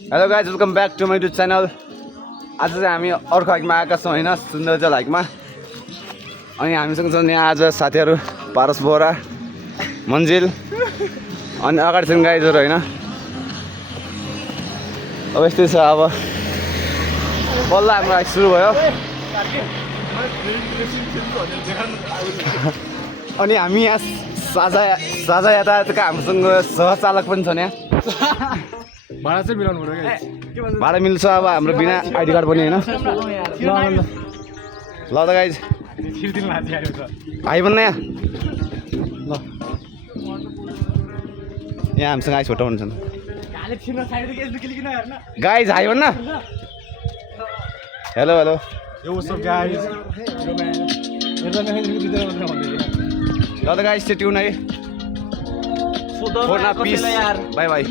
Hello guys welcome back to my YouTube channel. आज चाहिँ हामी अर्को हाइकमा आएका छौँ होइन, सुन्दरजल हाइकमा। अनि हामीसँग छन् यहाँ आज साथीहरू पारस बोरा, मन्जिल अनि अगाडि छन् गाइजहरू होइन। अब यस्तै छ, अब बल्ल हाम्रो हाइक सुरु भयो। अनि हामी यहाँ साझा यातायातका हामीसँग सहचालक पनि छन् यहाँ। भाडा चाहिँ मिलाउनु पर्यो। भाडा मिल्छ अब हाम्रो बिना आइडी कार्ड पनि होइन। ल त गाइज हाई भन्न यहाँ ल, यहाँ हामीसँग आइस फोटो हुन्छन् गाइज हाई भन्न। हेलो हेलो ल त गाइज त्यो ट्युन है। Peace bye by.